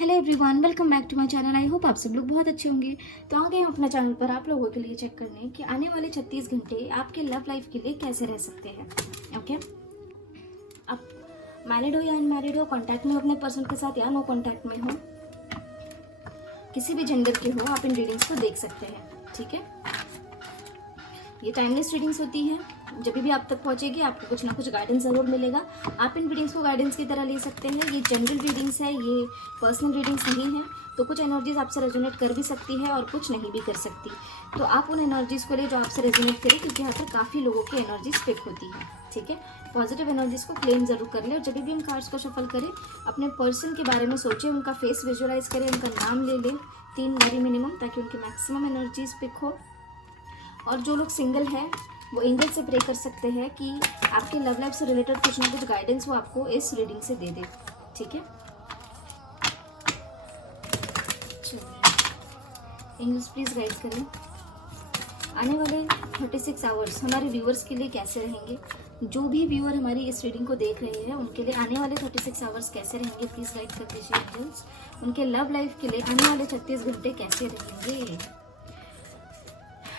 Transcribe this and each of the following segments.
Hello everyone, welcome back to my channel. I hope आप सब लोग बहुत अच्छे होंगे। तो आ गए हम अपना चैनल पर आप लोगों के लिए चेक करने कि आने वाले 36 घंटे आपके लव लाइफ के लिए कैसे रह सकते हैं। ओके, आप मैरिड हो या अनमैरिड हो, कांटेक्ट में हो अपने पर्सन के साथ या नो कांटेक्ट में हो, किसी भी जेंडर के हो, आप इन रीडिंग्स को देख सकते हैं। ठीक है, ये टाइमलेस रीडिंग्स होती है। जब भी आप तक पहुंचेगी आपको कुछ ना कुछ गाइडेंस जरूर मिलेगा। आप इन रीडिंग्स को गाइडेंस की तरह ले सकते हैं। ये जनरल रीडिंग्स है, ये पर्सनल रीडिंग्स नहीं है। तो कुछ एनर्जीज आपसे रेजोनेट कर भी सकती है और कुछ नहीं भी कर सकती। तो आप उन एनर्जीज को ले जो आपसे रेजोनेट करें, क्योंकि यहाँ पर काफ़ी लोगों की एनर्जीज पिक होती है। ठीक है, पॉजिटिव एनर्जीज को क्लेम जरूर कर ले। और जब भी हम कार्ड्स को शफल करें, अपने पर्सन के बारे में सोचें, उनका फेस विजुअलाइज करें, उनका नाम ले लें 3 बारी मिनिमम, ताकि उनकी मैक्सिमम एनर्जीज पिक हो। और जो लोग सिंगल हैं वो एंजल से प्रे कर सकते हैं कि आपके लव लाइफ से रिलेटेड कुछ ना कुछ गाइडेंस वो आपको इस रीडिंग से दे दे। ठीक है, चलिए एंजल्स प्लीज गाइड करें आने वाले 36 आवर्स हमारे व्यूअर्स के लिए कैसे रहेंगे। जो भी व्यूअर हमारी इस रीडिंग को देख रहे हैं उनके लिए आने वाले 36 आवर्स कैसे रहेंगे, प्लीज गाइड कर दीजिए एंजल्स। उनके लव लाइफ के लिए आने वाले 36 घंटे कैसे रहेंगे।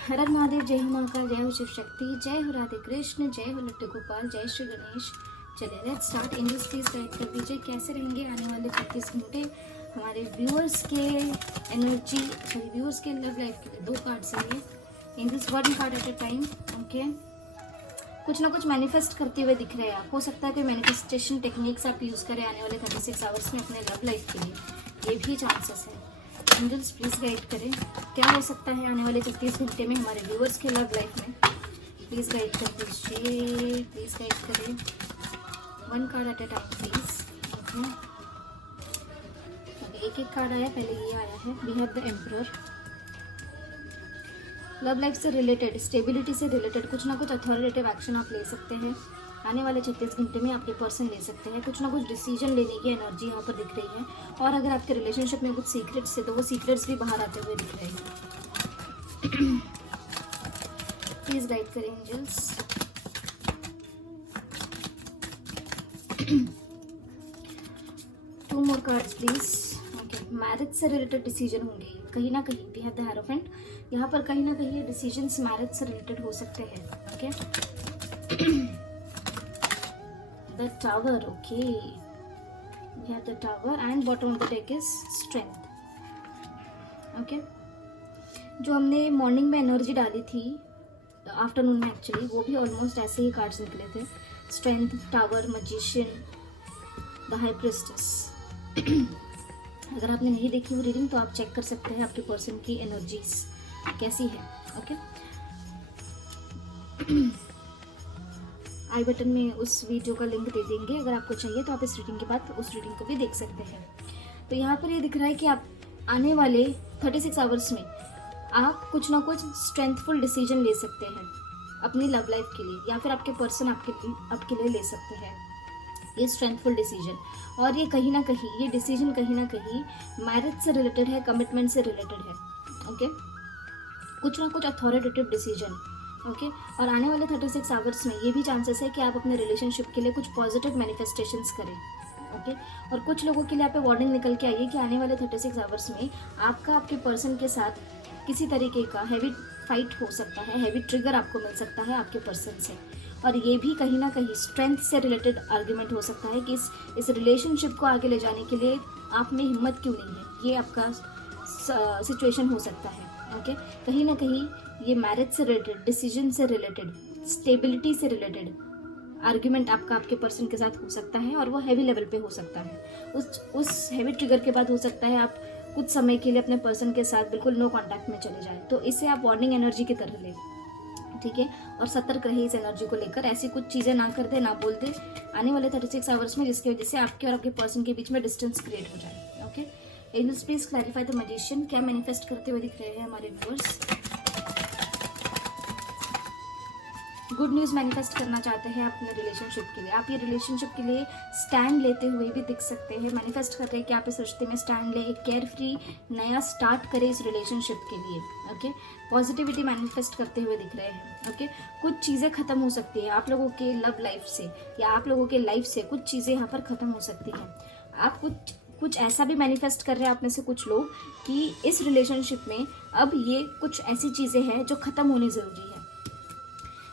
हर हर महादेव, जय हो महाकाल, जय हो शिव शक्ति, जय हो राधे कृष्ण, जय हो लट्टू गोपाल, जय श्री गणेश। चलिए let's start. Angels please guide कर दीजिए कैसे रहेंगे आने वाले 36 घंटे हमारे व्यूअर्स के एनर्जी, सॉरी व्यूअर्स के लव लाइफ के लिए। 2 कार्ड्स हैं ये। Angels 1 card at a time. Okay, कुछ ना कुछ मैनिफेस्ट करते हुए दिख रहे हैं आप। हो सकता है कोई मैनिफेस्टेशन टेक्निक्स आप यूज़ करें आने वाले 36 आवर्स में अपने लव लाइफ के लिए। ये भी चांसेस है। एंजल्स प्लीज गाइड करें क्या हो सकता है आने वाले 36 घंटे में हमारे व्यूअर्स के लव लाइफ में। प्लीज गाइड कर दीजिए, प्लीज गाइड करें। 1 card at a time please. Okay, एक कार्ड आया, पहले ये आया है। We have the emperor. Love life से रिलेटेड, स्टेबिलिटी से रिलेटेड कुछ ना कुछ अथॉरिटेटिव एक्शन आप ले सकते हैं आने वाले 36 घंटे में। आपके पर्सन ले सकते हैं कुछ ना कुछ डिसीजन लेने की एनर्जी यहाँ पर दिख रही है। और अगर आपके रिलेशनशिप में कुछ सीक्रेट्स है तो वो सीक्रेट्स भी बाहर आते हुए दिख रहे हैं। प्लीज गाइड करें angels. Two more cards please. Okay, marriage से रिलेटेड डिसीजन होंगे कहीं ना कहीं। We have the hierophant. यहाँ पर कहीं ना कहीं ये डिसीजंस मैरिज से रिलेटेड हो सकते हैं। Okay, the tower. Okay, we have the tower and bottom of the deck is strength. Okay, जो हमने मॉर्निंग में एनर्जी डाली थी आफ्टरनून में, एक्चुअली वो भी ऑलमोस्ट ऐसे ही कार्ड्स निकले थे। Strength, tower, magician, the high priestess. अगर आपने नहीं देखी वो रीडिंग तो आप चेक कर सकते हैं आपके पर्सन की एनर्जीज कैसी है। ओके, आई बटन में उस वीडियो का लिंक दे देंगे, अगर आपको चाहिए तो आप इस रीडिंग के बाद उस रीडिंग को भी देख सकते हैं। तो यहाँ पर ये दिख रहा है कि आप आने वाले 36 आवर्स में आप कुछ ना कुछ स्ट्रेंथफुल डिसीजन ले सकते हैं अपनी लव लाइफ के लिए, या फिर आपके पर्सन आपके लिए ले सकते हैं ये स्ट्रेंथफुल डिसीजन। और ये कहीं ना कहीं, ये डिसीजन कहीं ना कहीं मैरिज से रिलेटेड है, कमिटमेंट से रिलेटेड है। ओके, कुछ ना कुछ अथॉरिटेटिव डिसीजन। ओके, और आने वाले 36 आवर्स में ये भी चांसेस है कि आप अपने रिलेशनशिप के लिए कुछ पॉजिटिव मैनिफेस्टेशंस करें। ओके, और कुछ लोगों के लिए आप पे वार्निंग निकल के आई है कि आने वाले 36 आवर्स में आपका आपके पर्सन के साथ किसी तरीके का हैवी फाइट हो सकता है, हैवी ट्रिगर आपको मिल सकता है आपके पर्सन से। और ये भी कहीं ना कहीं स्ट्रेंथ से रिलेटेड आर्ग्यूमेंट हो सकता है कि इस रिलेशनशिप को आगे ले जाने के लिए आप में हिम्मत क्यों नहीं है, ये आपका सिचुएशन हो सकता है। ओके, कहीं ना कहीं ये मैरिज से रिलेटेड, डिसीजन से रिलेटेड, स्टेबिलिटी से रिलेटेड आर्ग्यूमेंट आपका आपके पर्सन के साथ हो सकता है। और वो हैवी लेवल पे हो सकता है। उस हैवी ट्रिगर के बाद हो सकता है आप कुछ समय के लिए अपने पर्सन के साथ बिल्कुल नो कांटेक्ट में चले जाएं। तो इसे आप वार्निंग एनर्जी की तरह लें। ठीक है, और सतर्क रहिए इस एनर्जी को लेकर। ऐसी कुछ चीज़ें ना कर दे, ना बोल दे आने वाले 36 आवर्स में जिसकी वजह से आपके और आपके पर्सन के बीच में डिस्टेंस क्रिएट हो जाए। Okay, angels please clarify the magician क्या मैनिफेस्ट करते हुए दिख रहे हैं हमारे व्यूअर्स। गुड न्यूज़ मैनिफेस्ट करना चाहते हैं अपने रिलेशनशिप के लिए। आप ये रिलेशनशिप के लिए स्टैंड लेते हुए भी दिख सकते हैं। मैनिफेस्ट कर रहे हैं कि आप इस रिश्ते में स्टैंड लें, एक केयर फ्री नया स्टार्ट करें इस रिलेशनशिप के लिए। ओके, पॉजिटिविटी मैनिफेस्ट करते हुए दिख रहे हैं। ओके, कुछ चीज़ें खत्म हो सकती है आप लोगों के लव लाइफ से, या आप लोगों के लाइफ से कुछ चीज़ें यहाँ पर खत्म हो सकती हैं। आप कुछ ऐसा भी मैनिफेस्ट कर रहे हैं आप में से कुछ लोग कि इस रिलेशनशिप में अब ये कुछ ऐसी चीज़ें हैं जो ख़त्म होनी ज़रूरी है।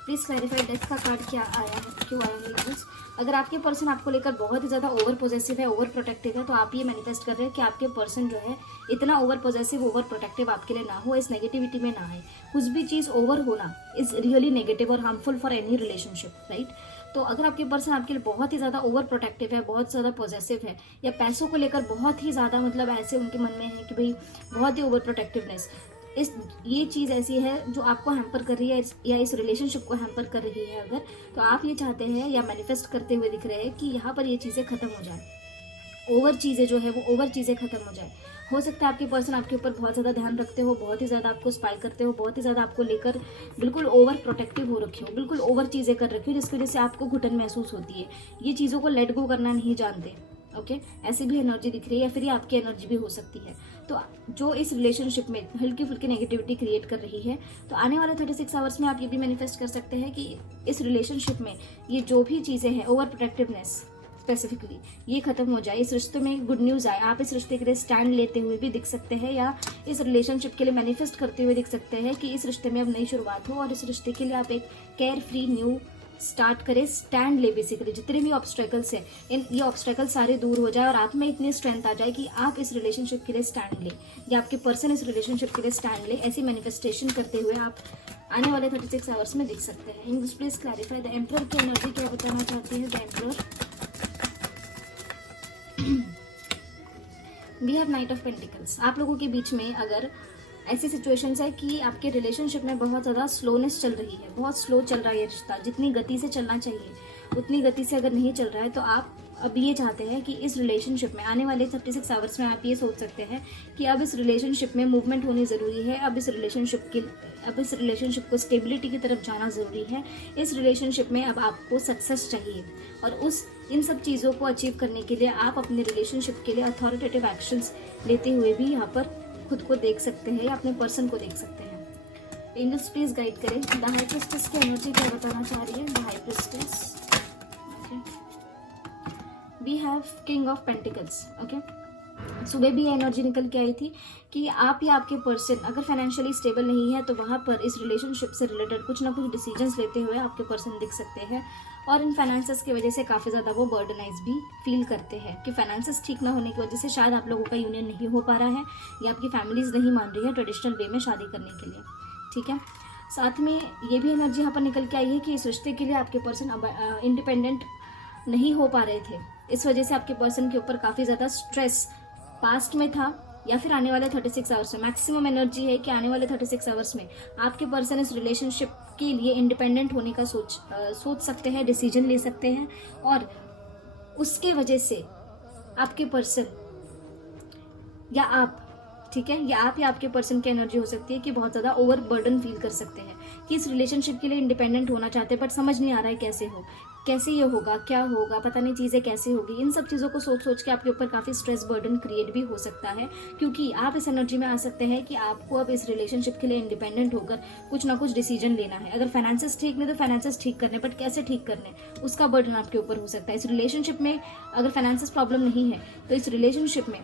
प्लीज़ क्लैरिफाई डेथ का कार्ड क्या आया है, क्यों आया है यूज। अगर आपके पर्सन आपको लेकर बहुत ही ज़्यादा ओवर पोजेसिव है, ओवर प्रोटेक्टिव है, तो आप ये मैनिफेस्ट कर रहे हैं कि आपके पर्सन जो है इतना ओवर पोजेसिव, ओवर प्रोटेक्टिव आपके लिए ना हो, इस नेगेटिविटी में ना आए। कुछ भी चीज़ ओवर होना इज़ रियली नेगेटिव और harmful for any relationship, right. तो अगर आपके पर्सन आपके लिए बहुत ही ज़्यादा ओवर प्रोटेक्टिव है, बहुत ज़्यादा पॉजिटिव है, या पैसों को लेकर बहुत ही ज़्यादा मतलब ऐसे उनके मन में है कि भाई बहुत ही ओवर प्रोटेक्टिवनेस, ये चीज़ ऐसी है जो आपको हैम्पर कर रही है या इस रिलेशनशिप को हैम्पर कर रही है, अगर तो आप ये चाहते हैं या मैनिफेस्ट करते हुए दिख रहे हैं कि यहाँ पर ये चीज़ें ख़त्म हो जाए, ओवर चीज़ें जो है वो ओवर चीज़ें ख़त्म हो जाए। हो सकता है आपके पर्सन आपके ऊपर बहुत ज़्यादा ध्यान रखते हो, बहुत ही ज़्यादा आपको स्पाई करते हो, बहुत ही ज़्यादा आपको लेकर बिल्कुल ओवर प्रोटेक्टिव हो रखे हो, बिल्कुल ओवर चीज़ें कर रखी हो, जिसकी वजह से आपको घुटन महसूस होती है, ये चीज़ों को लेट गो करना नहीं जानते। ओके, ऐसी भी एनर्जी दिख रही है, या फिर ये आपकी एनर्जी भी हो सकती है। तो जो इस रिलेशनशिप में हल्की फुल्की नेगेटिविटी क्रिएट कर रही है, तो आने वाले 36 आवर्स में आप ये भी मैनिफेस्ट कर सकते हैं कि इस रिलेशनशिप में ये जो भी चीज़ें हैं, ओवर प्रोटेक्टिवनेस स्पेसिफिकली, ये खत्म हो जाए, इस रिश्ते में गुड न्यूज़ आए। आप इस रिश्ते के लिए स्टैंड लेते हुए भी दिख सकते हैं, या इस रिलेशनशिप के लिए मैनिफेस्ट करते हुए दिख सकते हैं कि इस रिश्ते में अब नई शुरुआत हो और इस रिश्ते के लिए आप एक केयर फ्री न्यू स्टार्ट करें, स्टैंड ले। बेसिकली जितने भी ऑब्स्टेकल्स हैं, ये ऑब्स्टेकल सारे दूर हो जाए और आप में इतनी स्ट्रेंथ आ जाए कि आप इस रिलेशनशिप के लिए स्टैंड लें, या आपके पर्सन इस रिलेशनशिप के लिए स्टैंड ले। ऐसी मैनिफेस्टेशन करते हुए आप आने वाले 36 आवर्स में दिख सकते हैं। English please clarify the emperor की एनर्जी क्या बताना चाहती है। The emperor, we have knight of pentacles. आप लोगों के बीच में अगर ऐसी सिचुएशंस है कि आपके रिलेशनशिप में बहुत ज़्यादा स्लोनेस चल रही है, बहुत स्लो चल रहा है ये रिश्ता, जितनी गति से चलना चाहिए उतनी गति से अगर नहीं चल रहा है, तो आप अब ये चाहते हैं कि इस रिलेशनशिप में आने वाले 36 आवर्स में आप ये सोच सकते हैं कि अब इस रिलेशनशिप में मूवमेंट होनी ज़रूरी है, अब इस रिलेशनशिप को स्टेबिलिटी की तरफ जाना ज़रूरी है। इस रिलेशनशिप में अब आपको सक्सेस चाहिए, और इन सब चीज़ों को अचीव करने के लिए आप अपने रिलेशनशिप के लिए अथॉरिटेटिव एक्शंस लेते हुए भी यहाँ पर खुद को देख सकते हैं या अपने पर्सन को देख सकते हैं। एंजल्स प्लीज गाइड करें। द हाई प्रिस्टेस की एनर्जी क्या बताना चाह रही है। The high priestess, okay, we have king of pentacles. Okay, सुबह भी एनर्जी निकल के आई थी कि आप या आपके पर्सन अगर फाइनेंशियली स्टेबल नहीं है, तो वहाँ पर इस रिलेशनशिप से रिलेटेड कुछ ना कुछ डिसीजंस लेते हुए आपके पर्सन दिख सकते हैं, और इन फाइनेंसेस की वजह से काफ़ी ज़्यादा वो बर्डनाइज भी फील करते हैं कि फाइनेंसेस ठीक ना होने की वजह से शायद आप लोगों का यूनियन नहीं हो पा रहा है, या आपकी फैमिलीज नहीं मान रही है ट्रेडिशनल वे में शादी करने के लिए। ठीक है, साथ में ये भी एनर्जी यहाँ पर निकल के आई है कि इस रिश्ते के लिए आपके पर्सन अब इंडिपेंडेंट नहीं हो पा रहे थे, इस वजह से आपके पर्सन के ऊपर काफ़ी ज़्यादा स्ट्रेस पास्ट में था, या फिर आने वाले 36 आवर्स में। मैक्सिमम एनर्जी है कि आने वाले 36 आवर्स में आपके पर्सन इस रिलेशनशिप के लिए इंडिपेंडेंट होने का सोच सकते हैं, डिसीजन ले सकते हैं, और उसके वजह से आपके पर्सन या आप, ठीक है, या आप या आपके पर्सन की एनर्जी हो सकती है कि बहुत ज़्यादा ओवर बर्डन फील कर सकते हैं कि इस रिलेशनशिप के लिए इंडिपेंडेंट होना चाहते हैं, बट समझ नहीं आ रहा है कैसे ये होगा, क्या होगा, पता नहीं चीज़ें कैसे होगी। इन सब चीज़ों को सोच के आपके ऊपर काफ़ी स्ट्रेस बर्डन क्रिएट भी हो सकता है, क्योंकि आप इस एनर्जी में आ सकते हैं कि आपको अब इस रिलेशनशिप के लिए इंडिपेंडेंट होकर कुछ ना कुछ डिसीजन लेना है। अगर फाइनेंसेस ठीक नहीं तो फाइनेंसेस ठीक करने, बट कैसे ठीक करने उसका बर्डन आपके ऊपर हो सकता है। इस रिलेशनशिप में अगर फाइनेंसेस प्रॉब्लम नहीं है, तो इस रिलेशनशिप में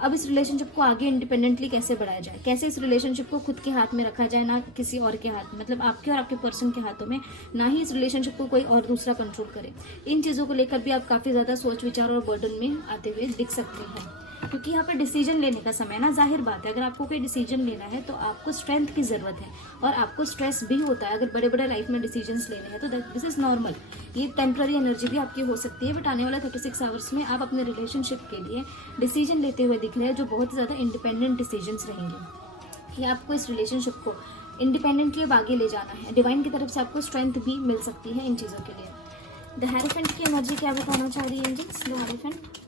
अब इस रिलेशनशिप को आगे इंडिपेंडेंटली कैसे बढ़ाया जाए, कैसे इस रिलेशनशिप को खुद के हाथ में रखा जाए, ना किसी और के हाथ में, मतलब आपके और आपके पर्सन के हाथों में, ना ही इस रिलेशनशिप को कोई और दूसरा कंट्रोल करे। इन चीज़ों को लेकर भी आप काफ़ी ज़्यादा सोच विचार और बर्डन में आते हुए दिख सकते हैं, क्योंकि यहाँ पर डिसीजन लेने का समय ना, जाहिर बात है अगर आपको कोई डिसीजन लेना है तो आपको स्ट्रेंथ की ज़रूरत है, और आपको स्ट्रेस भी होता है अगर बड़े बड़े लाइफ में डिसीजंस लेने हैं, तो दिस इज़ नॉर्मल। ये टेम्प्ररी एनर्जी भी आपकी हो सकती है, बट आने वाला 36 आवर्स में आप अपने रिलेशनशिप के लिए डिसीजन लेते हुए दिख रहे हैं जो बहुत ही ज़्यादा इंडिपेंडेंट डिसीजंस रहेंगे, कि आपको इस रिलेशनशिप को इंडिपेंडेंटली अब आगे ले जाना है। डिवाइन की तरफ से आपको स्ट्रेंथ भी मिल सकती है इन चीज़ों के लिए। द हेरोफेंट की एनर्जी क्या बताना चाह रही है एंजल्स। द हेरोफेंट,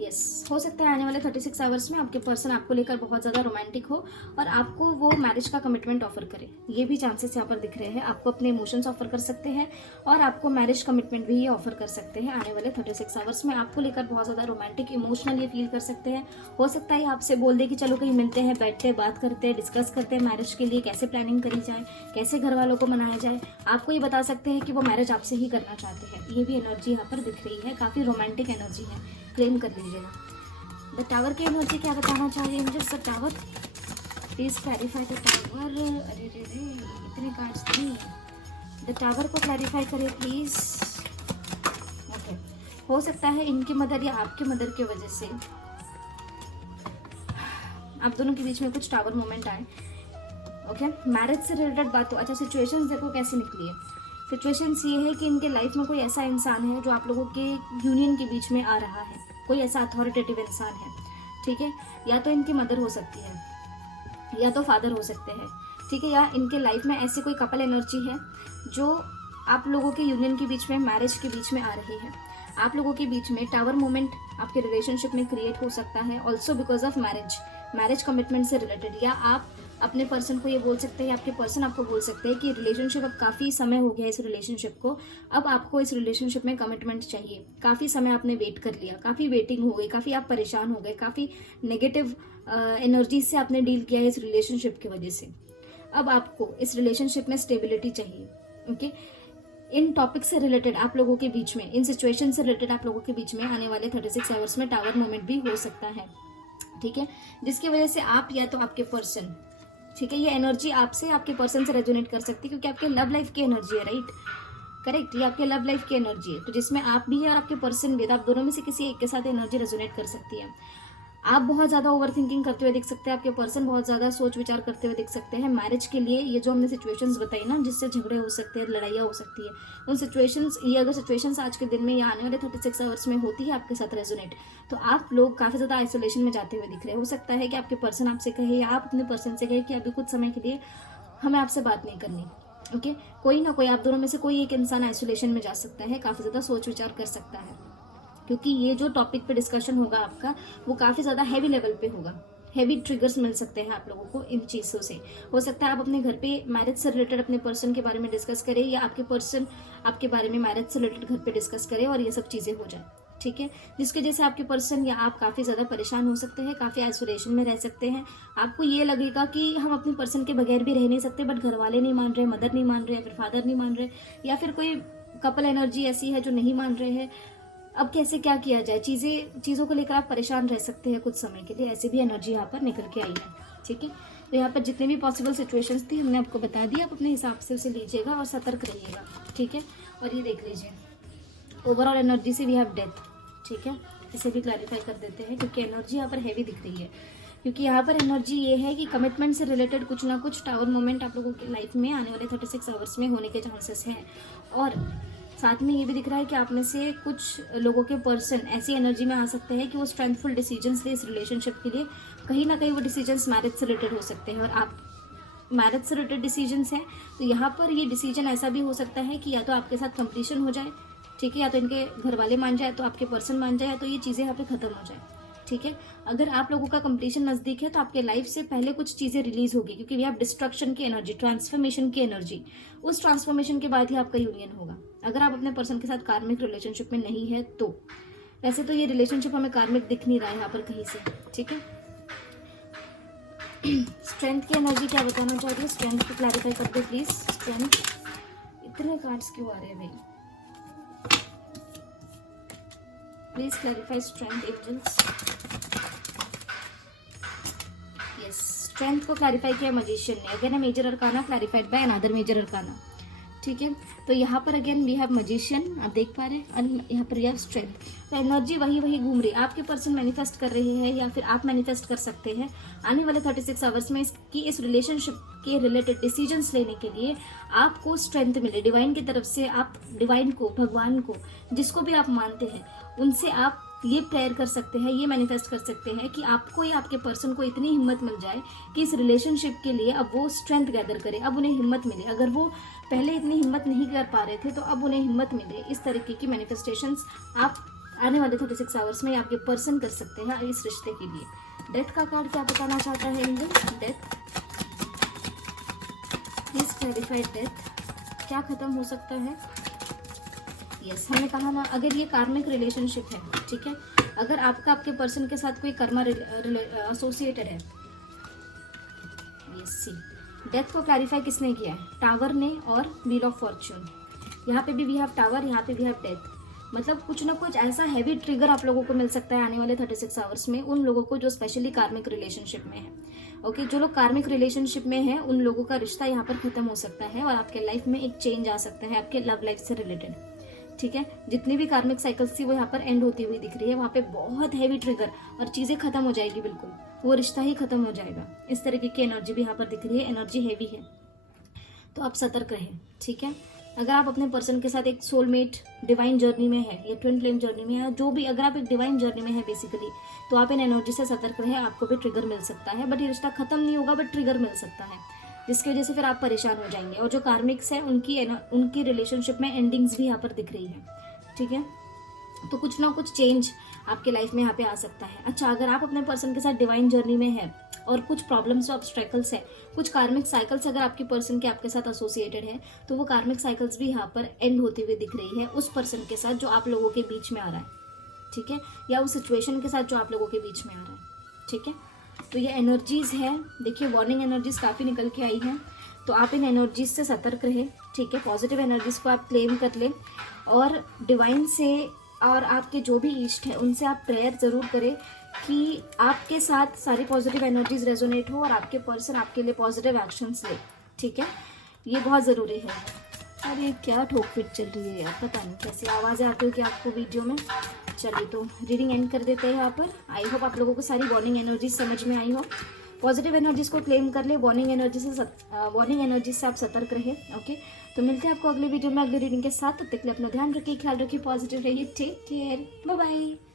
यस, हो सकता है आने वाले 36 आवर्स में आपके पर्सन आपको लेकर बहुत ज़्यादा रोमांटिक हो और आपको वो मैरिज का कमिटमेंट ऑफर करे। ये भी चांसेस यहाँ पर दिख रहे हैं। आपको अपने इमोशंस ऑफर कर सकते हैं और आपको मैरिज कमिटमेंट भी ये ऑफर कर सकते हैं। आने वाले 36 आवर्स में आपको लेकर बहुत ज़्यादा रोमांटिक इमोशनल ये फील कर सकते हैं। हो सकता है आपसे बोल दे कि चलो कहीं मिलते हैं, बैठते हैं, बात करते हैं, डिस्कस करते हैं मैरिज के लिए कैसे प्लानिंग करी जाए, कैसे घर वालों को मनाया जाए। आपको ये बता सकते हैं कि वो मैरिज आपसे ही करना चाहते हैं। ये भी एनर्जी यहाँ पर दिख रही है, काफ़ी रोमांटिक एनर्जी है, क्लेम कर लीजिएगा। द टावर की एनर्जी क्या बताना चाहिए मुझे? The tower, please clarify the tower. अरे रे रे, इतने कार्ड्स नहीं। द टावर को क्लैरिफाई करें प्लीज। ओके, हो सकता है इनकी मदर या आपके मदर की वजह से आप दोनों के बीच में कुछ टावर मोमेंट आए। ओके, मैरिज से रिलेटेड बात। तो अच्छा, सिचुएशंस देखो कैसी निकली है। सिचुएशंस ये है कि इनके लाइफ में कोई ऐसा इंसान है जो आप लोगों के यूनियन के बीच में आ रहा है, कोई ऐसा अथॉरिटेटिव इंसान है, ठीक है। या तो इनकी मदर हो सकती है या तो फादर हो सकते हैं, ठीक है। या इनके लाइफ में ऐसी कोई कपल एनर्जी है जो आप लोगों के यूनियन के बीच में, मैरिज के बीच में आ रही है। आप लोगों के बीच में टावर मोमेंट आपके रिलेशनशिप में क्रिएट हो सकता है, also because of marriage commitment से रिलेटेड। या आप अपने पर्सन को ये बोल सकते हैं, आपके पर्सन आपको बोल सकते हैं कि रिलेशनशिप अब काफ़ी समय हो गया, इस रिलेशनशिप को अब आपको इस रिलेशनशिप में कमिटमेंट चाहिए। काफ़ी समय आपने वेट कर लिया, काफ़ी वेटिंग हो गई, काफ़ी आप परेशान हो गए, काफ़ी नेगेटिव एनर्जी से आपने डील किया है इस रिलेशनशिप की वजह से। अब आपको इस रिलेशनशिप में स्टेबिलिटी चाहिए। ओके, इन टॉपिक से रिलेटेड आप लोगों के बीच में, इन सिचुएशन से रिलेटेड आप लोगों के बीच में आने वाले 36 आवर्स में टावर मोमेंट भी हो सकता है, ठीक है। जिसकी वजह से आप या तो आपके पर्सन, ठीक है, ये एनर्जी आपसे, आपके पर्सन से रेजोनेट कर सकती है क्योंकि आपके लव लाइफ की एनर्जी है, राइट, करेक्ट। ये आपके लव लाइफ की एनर्जी है, तो जिसमें आप भी है और आपके पर्सन भी है, आप दोनों में से किसी एक के साथ एनर्जी रेजोनेट कर सकती है। आप बहुत ज़्यादा ओवर थिंकिंग करते हुए दिख सकते हैं, आपके पर्सन बहुत ज़्यादा सोच विचार करते हुए दिख सकते हैं मैरिज के लिए। ये जो हमने सिचुएशंस बताई ना, जिससे झगड़े हो सकते हैं, लड़ाइयाँ हो सकती है, उन सिचुएशंस, ये अगर सिचुएशंस आज के दिन में या आने वाले 36 आवर्स में होती है आपके साथ रेजोनेट, तो आप लोग काफ़ी ज़्यादा आइसोलेशन में जाते हुए दिख रहे हैं। हो सकता है कि आपके पर्सन आपसे कहे या आप अपने पर्सन से कहे कि अभी कुछ समय के लिए हमें आपसे बात नहीं करनी। ओके, कोई ना कोई आप दोनों में से कोई एक इंसान आइसोलेशन में जा सकता है, काफ़ी ज़्यादा सोच विचार कर सकता है, क्योंकि ये जो टॉपिक पे डिस्कशन होगा आपका वो काफ़ी ज़्यादा हैवी लेवल पे होगा। हैवी ट्रिगर्स मिल सकते हैं आप लोगों को इन चीज़ों से। हो सकता है आप अपने घर पे मैरिज से रिलेटेड अपने पर्सन के बारे में डिस्कस करें या आपके पर्सन आपके बारे में मैरिज से रिलेटेड घर पे डिस्कस करें और ये सब चीज़ें हो जाए, ठीक है। जिसकी वजह से आपके पर्सन या आप काफ़ी ज़्यादा परेशान हो सकते हैं, काफ़ी आइसोलेशन में रह सकते हैं। आपको ये लगेगा कि हम अपने पर्सन के बगैर भी रह नहीं सकते, बट घर वाले नहीं मान रहे, मदर नहीं मान रहे, या फिर फादर नहीं मान रहे, या फिर कोई कपल एनर्जी ऐसी है जो नहीं मान रहे हैं। अब कैसे क्या किया जाए, चीज़ों को लेकर आप परेशान रह सकते हैं कुछ समय के लिए। ऐसी भी एनर्जी यहाँ पर निकल के आई है, ठीक है। तो यहाँ पर जितने भी पॉसिबल सिचुएशंस थी हमने आपको बता दिया, आप अपने हिसाब से उसे लीजिएगा और सतर्क रहिएगा, ठीक है। और ये देख लीजिए, ओवरऑल एनर्जी से वी हैव डेथ, ठीक है। इसे भी क्लैरिफाई कर देते हैं क्योंकि एनर्जी यहाँ पर हैवी दिख रही है, क्योंकि यहाँ पर एनर्जी ये है कि कमिटमेंट से रिलेटेड कुछ ना कुछ टावर मोमेंट आप लोगों की लाइफ में आने वाले 36 आवर्स में होने के चांसेस हैं। और साथ में ये भी दिख रहा है कि आप में से कुछ लोगों के पर्सन ऐसी एनर्जी में आ सकते हैं कि वो स्ट्रेंथफुल डिसीजंस ले इस रिलेशनशिप के लिए। कहीं ना कहीं वो डिसीजंस मैरिज से रिलेटेड हो सकते हैं और आप मैरिज से रिलेटेड डिसीजंस हैं, तो यहाँ पर ये डिसीजन ऐसा भी हो सकता है कि या तो आपके साथ कंप्लीशन हो जाए, ठीक है, या तो इनके घर वाले मान जाए, तो आपके पर्सन मान जाए, तो ये चीज़ें यहाँ पे ख़त्म हो जाए, ठीक है। अगर आप लोगों का कंप्लीशन नज़दीक है तो आपके लाइफ से पहले कुछ चीज़ें रिलीज होगी, क्योंकि वी हैव डिस्ट्रक्शन की एनर्जी, ट्रांसफॉर्मेशन की एनर्जी। उस ट्रांसफॉर्मेशन के बाद ही आपका यूनियन होगा, अगर आप अपने पर्सन के साथ कार्मिक रिलेशनशिप में नहीं है तो। वैसे तो ये रिलेशनशिप हमें कार्मिक दिख नहीं रहा है यहाँ पर कहीं से, ठीक है। स्ट्रेंथ की एनर्जी क्या बताना चाहती है, स्ट्रेंथ को क्लैरिफाई कर दो प्लीज। स्ट्रेंथ, इतने कार्ड्स क्यों आ रहे हैं भाई, please clarify strength angels. Yes, strength को क्लैरिफाई किया मैजिशियन ने। अगेन है major arcana clarified by another major arcana, ठीक है। तो यहाँ पर अगेन वी हैव मैजिशियन, आप देख पा रहे हैं, और यहाँ पर वी हैव स्ट्रेंथ। तो एनर्जी वही घूम रही है, आपके पर्सन मैनिफेस्ट कर रहे हैं या फिर आप मैनिफेस्ट कर सकते हैं आने वाले 36 आवर्स में इस रिलेशनशिप के रिलेटेड डिसीजंस लेने के लिए आपको स्ट्रेंथ मिले डिवाइन की तरफ से। आप डिवाइन को, भगवान को, जिसको भी आप मानते हैं, उनसे आप ये प्रेयर कर सकते हैं, ये मैनिफेस्ट कर सकते हैं कि आपको या आपके पर्सन को इतनी हिम्मत मिल जाए कि इस रिलेशनशिप के लिए अब वो स्ट्रेंथ गैदर करे, अब उन्हें हिम्मत मिले। अगर वो पहले इतनी हिम्मत नहीं कर पा रहे थे तो अब उन्हें हिम्मत मिले। इस तरीके की मैनिफेस्टेशंस आप आने वाले 36 आवर्स में आपके पर्सन कर सकते हैं इस रिश्ते के लिए। डेथ का कार्ड क्या बताना चाहता है angel? Death, please clarify death, क्या खत्म हो सकता है? यस, हमने कहा ना, अगर ये कार्मिक रिलेशनशिप है, ठीक है, अगर आपका आपके पर्सन के साथ कोई कर्मा एसोसिएटेड है, यस सी, डेथ को क्लैरिफाई किसने किया है? टावर ने और व्हील ऑफ फॉर्च्यून। यहाँ पे भी वी हैव टावर, यहाँ पे भी हैव डेथ। मतलब कुछ ना कुछ ऐसा हैवी ट्रिगर आप लोगों को मिल सकता है आने वाले 36 आवर्स में, उन लोगों को जो स्पेशली कार्मिक रिलेशनशिप में है। ओके, जो लोग कार्मिक रिलेशनशिप में हैं उन लोगों का रिश्ता यहाँ पर खत्म हो सकता है और आपके लाइफ में एक चेंज आ सकता है आपके लव लाइफ से रिलेटेड, ठीक है। जितनी भी कार्मिक साइकिल्स थी वो यहाँ पर एंड होती हुई दिख रही है। वहाँ पे बहुत हैवी ट्रिगर और चीजें खत्म हो जाएगी, बिल्कुल वो रिश्ता ही खत्म हो जाएगा। इस तरीके की एनर्जी भी यहाँ पर दिख रही है, एनर्जी हैवी है, तो आप सतर्क रहें, ठीक है। अगर आप अपने पर्सन के साथ एक सोलमेट डिवाइन जर्नी में है या ट्विन फ्लेम जर्नी में है, जो भी, अगर आप एक डिवाइन जर्नी में है बेसिकली, तो आप इन एनर्जी से सतर्क रहें। आपको भी ट्रिगर मिल सकता है, बट ये रिश्ता खत्म नहीं होगा, बट ट्रिगर मिल सकता है, जिसकी वजह से फिर आप परेशान हो जाएंगे। और जो कार्मिक्स है उनकी रिलेशनशिप में एंडिंग्स भी यहाँ पर दिख रही है, ठीक है। तो कुछ ना कुछ चेंज आपके लाइफ में यहाँ पे आ सकता है। अच्छा, अगर आप अपने पर्सन के साथ डिवाइन जर्नी में है और कुछ प्रॉब्लम्स और ऑब्स्ट्रैकल्स है, कुछ कार्मिक साइकिल्स अगर आपके पर्सन के आपके साथ एसोसिएटेड है, तो वो कार्मिक साइकिल्स भी यहाँ पर एंड होती हुई दिख रही है उस पर्सन के साथ जो आप लोगों के बीच में आ रहा है, ठीक है, या उस सिचुएशन के साथ जो आप लोगों के बीच में आ रहा है, ठीक है। तो ये एनर्जीज है, देखिए वार्निंग एनर्जीज काफ़ी निकल के आई हैं, तो आप इन एनर्जीज से सतर्क रहें, ठीक है। पॉजिटिव एनर्जीज को आप क्लेम कर लें और डिवाइन से और आपके जो भी इष्ट है उनसे आप प्रेयर ज़रूर करें कि आपके साथ सारी पॉजिटिव एनर्जीज रेजोनेट हो और आपके पर्सन आपके लिए पॉजिटिव एक्शंस ले, ठीक है, ये बहुत ज़रूरी है। अरे क्या ठोक पीट चल रही है यार, पता नहीं कैसी आवाज़ें आती होगी आपको वीडियो में। चलिए तो रीडिंग एंड कर देते हैं यहाँ पर। आई होप आप लोगों को सारी वार्निंग एनर्जीज समझ में आई हो। पॉजिटिव एनर्जीज को क्लेम कर ले, वार्निंग एनर्जी से आप सतर्क रहे, ओके। तो मिलते हैं आपको अगले वीडियो में अगले रीडिंग के साथ। तब तक के लिए अपना ध्यान रखिए, ख्याल रखिए, पॉजिटिव रहिए, टेक केयर, बाय बाय।